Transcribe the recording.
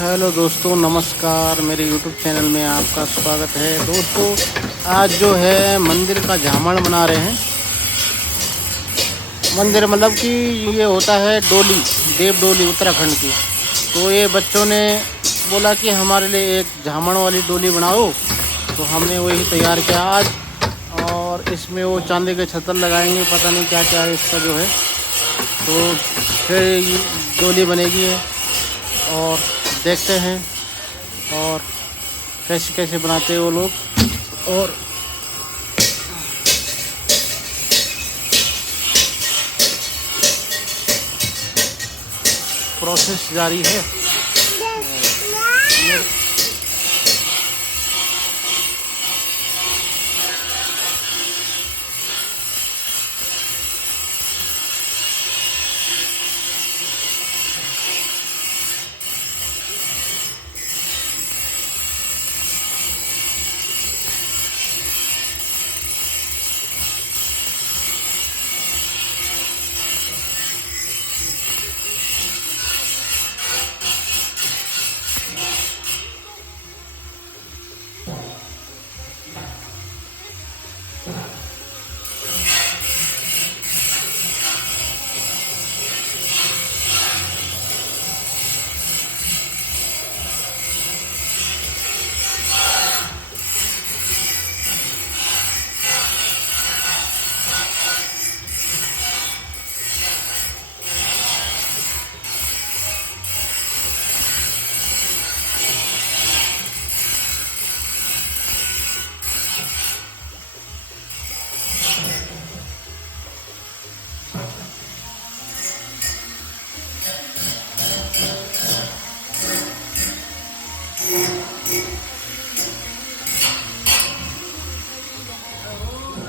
Hello दोस्तों, नमस्कार। मेरे यूट्यूब चैनल में आपका स्वागत है। दोस्तों, आज जो है मंदिर का झामण बना रहे हैं। मंदिर मतलब कि ये होता है डोली, देव डोली उत्तराखंड की। तो ये बच्चों ने बोला कि हमारे लिए एक झामण वाली डोली बनाओ, तो हमने वही तैयार किया आज। और इसमें वो चांदी के छतर लगाएंगे, पता नहीं क्या क्या है इसका जो है। तो फिर ये डोली बनेगी है और देखते हैं और कैसे कैसे बनाते हैं वो लोग। और प्रोसेस जारी है।